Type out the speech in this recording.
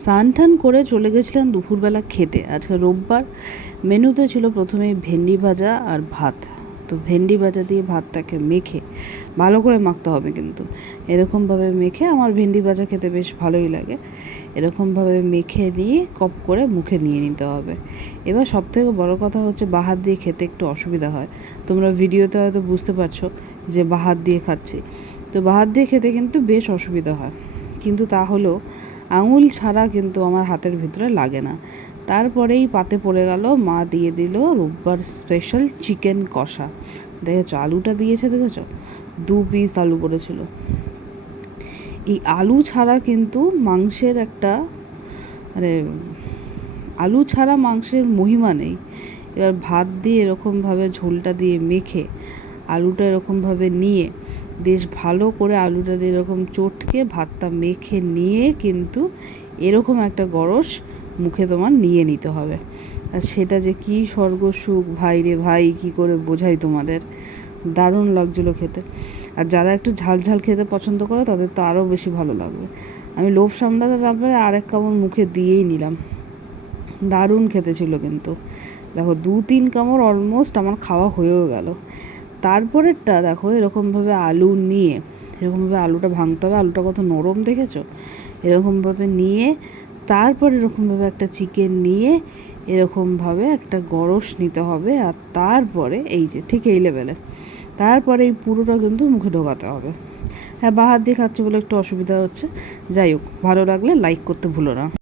স্নান টান করে চলে গেছিলাম দুপুরবেলা খেতে। আজকে রোববার। মেনুতে ছিল প্রথমে ভেন্ডি ভাজা আর ভাত। তো ভেন্ডি ভাজা দিয়ে ভাতটাকে মেখে ভালো করে মাখতে হবে, কিন্তু এরকমভাবে মেখে, আমার ভেন্ডি ভাজা খেতে বেশ ভালোই লাগে, এরকমভাবে মেখে নিয়ে কপ করে মুখে নিয়ে নিতে হবে। এবার সবথেকে বড় কথা হচ্ছে বাঁ হাত দিয়ে খেতে একটু অসুবিধা হয়। তোমরা ভিডিওতে হয়তো বুঝতে পারছো যে বাঁ হাত দিয়ে খাচ্ছি। তো বাঁ হাত দিয়ে খেতে কিন্তু বেশ অসুবিধা হয়, কিন্তু তা হলেও আঙুল ছাড়া কিন্তু আমার হাতের ভিতরে লাগে না। তারপরেই পাতে পড়ে গেল, মা দিয়ে দিল রোববার স্পেশাল চিকেন কষা। দেখেছো আলুটা দিয়েছে, দেখেছো 2 পিস আলু পড়েছিল। এই আলু ছাড়া কিন্তু মাংসের একটা মানে আলু ছাড়া মাংসের মহিমা নেই। এবার ভাত দিয়ে এরকমভাবে ঝোলটা দিয়ে মেখে আলুটা এরকমভাবে নিয়ে বেশ ভালো করে আলুটা দিয়ে এরকম চটকে ভাতটা মেখে নিয়ে কিন্তু এরকম একটা গরস মুখে তোমার নিয়ে নিতে হবে। আর সেটা যে কী স্বর্গ সুখ ভাই রে ভাই, কী করে বোঝাই তোমাদের। দারুণ লাগছিলো খেতে। আর যারা একটু ঝাল ঝাল খেতে পছন্দ করে তাদের তো আরও বেশি ভালো লাগবে। আমি লোভ সামলাতে না পারে আরেক কামড় মুখে দিয়েই নিলাম। দারুণ খেতে ছিল কিন্তু। দেখো 2-3 কামড় অলমোস্ট আমার খাওয়া হয়েও গেল। তারপরেরটা দেখো এরকমভাবে আলু নিয়ে এরকমভাবে আলুটা ভাঙতে হবে। আলুটা কত নরম দেখেছো? এরকমভাবে নিয়ে তারপর এরকমভাবে একটা চিকেন নিয়ে এরকমভাবে একটা গরস নিতে হবে। আর তারপরে এই যে ঠিক এই লেভেলে, তারপরে এই পুরোটা কিন্তু মুখে ঢোকাতে হবে। হ্যাঁ, বাঁ হাত দিয়ে খাচ্ছি বলে একটু অসুবিধা হচ্ছে। যাই হোক, ভালো লাগলে লাইক করতে ভুলো না।